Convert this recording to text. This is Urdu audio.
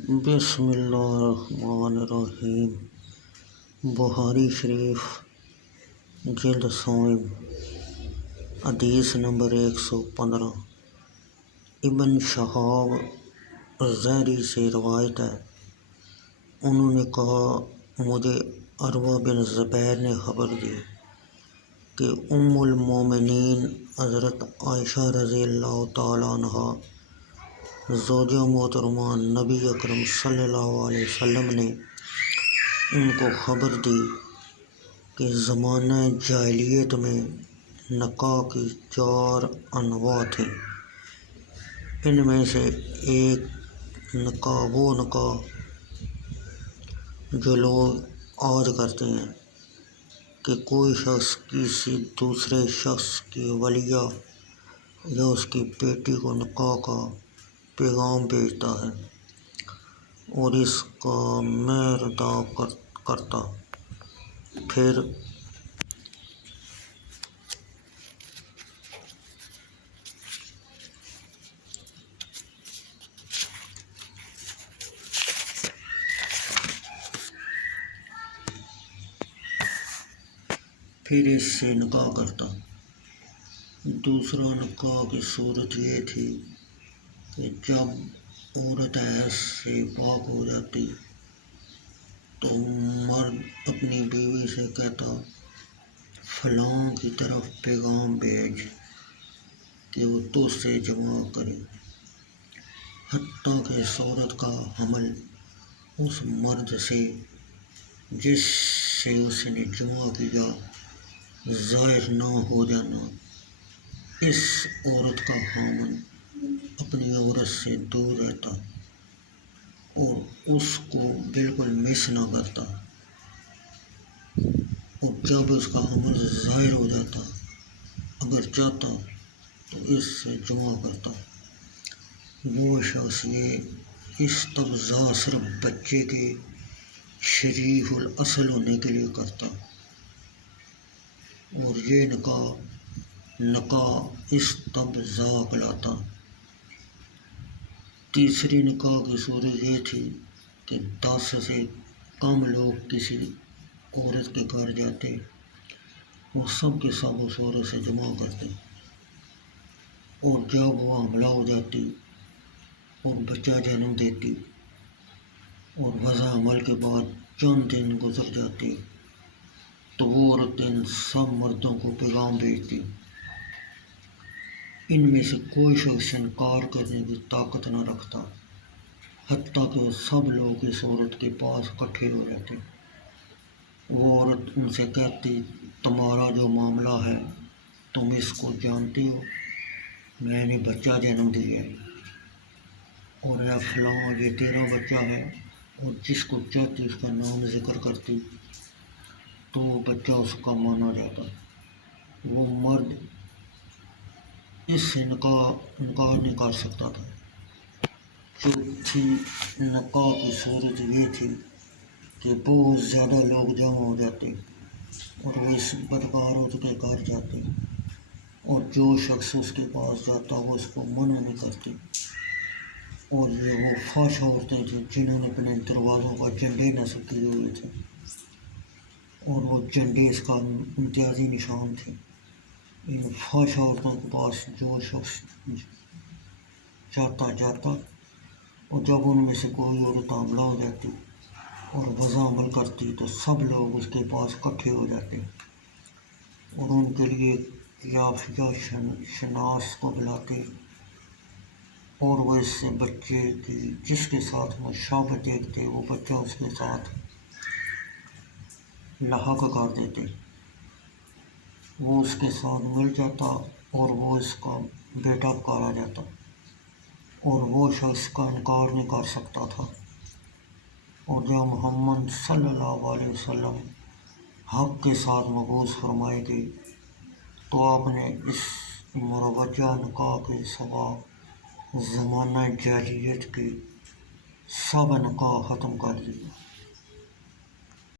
بسم اللہ الرحمن الرحیم۔ بخاری شریف جلد سوم، حدیث نمبر 115۔ ابن شہاب زہری سے روایت ہے، انہوں نے کہا مجھے عروہ بن زبیر نے خبر دی کہ ام المومنین حضرت عائشہ رضی اللہ تعالیٰ عنہا زوجہ محترمہ نبی اکرم صلی اللہ علیہ وسلم نے ان کو خبر دی کہ زمانہ جاہلیت میں نکاح کی 4 انواع تھیں۔ ان میں سے ایک نکاح وہ نکاح جو لوگ آج کرتے ہیں کہ کوئی شخص کسی دوسرے شخص کی ولیہ یا اس کی بیٹی کو نکاح کا پیغام بھیجتا ہے اور اس کا مہر ادا کرتا، پھر اس سے نکاح کرتا۔ دوسرا نکاح کی صورت یہ تھی کہ جب عورت حیض سے پاک ہو جاتی تو مرد اپنی بیوی سے کہتا فلاں کی طرف پیغام بھیج کہ وہ تجھ سے جمع کرے، حتیٰ کہ اس عورت کا حمل اس مرد سے جس سے اس نے جمع کیا ظاہر نہ ہو جانا۔ اس عورت کا خاوند اپنی عورت سے دور رہتا اور اس کو بالکل مس نہ کرتا، اور جب اس کا حمل ظاہر ہو جاتا اگر چاہتا تو اس سے جمع کرتا۔ وہ شخص یہ استبضاع صرف بچے کے شریف الاصل ہونے کے لیے کرتا، اور یہ نکاح استبضاع کہلاتا۔ تیسری نکاح کی صورت یہ تھی کہ 10 سے کم لوگ کسی عورت کے گھر جاتے اور سب کے سب اس عورت سے جمع کرتے، اور جب وہ حاملہ ہو جاتی اور بچہ جنم دیتی اور وضع حمل کے بعد چند دن گزر جاتی تو وہ عورت ان سب مردوں کو پیغام بھیجتی۔ ان میں سے کوئی شخص انکار کرنے کی طاقت نہ رکھتا، حتیٰ کہ وہ سب لوگ اس عورت کے پاس اکٹھے ہو جاتے۔ وہ عورت ان سے کہتی تمہارا جو معاملہ ہے تم اس کو جانتی ہو، میں نے بچہ جنم دیا ہے، اور یا فلاں یہ تیرا بچہ ہے، اور جس کو چاہتی اس کا نام ذکر کرتی تو وہ بچہ اس کا مانا جاتا۔ وہ مرد اس سے انکار نہیں کر سکتا تھا۔ چوتھی نکاح کی صورت یہ تھی کہ بہت زیادہ لوگ جمع ہو جاتے اور وہ اس بدکار عورت کے گھر جاتے، اور جو شخص اس کے پاس جاتا وہ اس کو منع نہیں کرتی، اور یہ وہ فحش عورتیں تھیں جنہوں نے اپنے دروازوں پر جھنڈے نصب کیے ہوئے تھے، اور وہ جھنڈے اس کا امتیازی نشان تھے۔ ان فحش عورتوں کے پاس جو شخص چاہتا جاتا، اور جب ان میں سے کوئی عورت حاملہ ہو جاتی اور وضع حمل کرتی تو سب لوگ اس کے پاس اکٹھے ہو جاتے اور ان کے لیے یافیہ شناس کو بلاتے، اور وہ اس سے بچے کی جس کے ساتھ مشابہت دیکھتے وہ بچہ اس کے ساتھ لحق کر دیتے۔ وہ اس کے ساتھ مل جاتا اور وہ اس کا بیٹا پکارا جاتا، اور وہ شخص کا انکار نہیں کر سکتا تھا۔ اور جب محمد صلی اللہ علیہ وسلم حق کے ساتھ مبعوث فرمائے گئے تو آپ نے اس مروجہ نکاح کے سوا زمانہ جاہلیت کے سب نکاح ختم کر دیے۔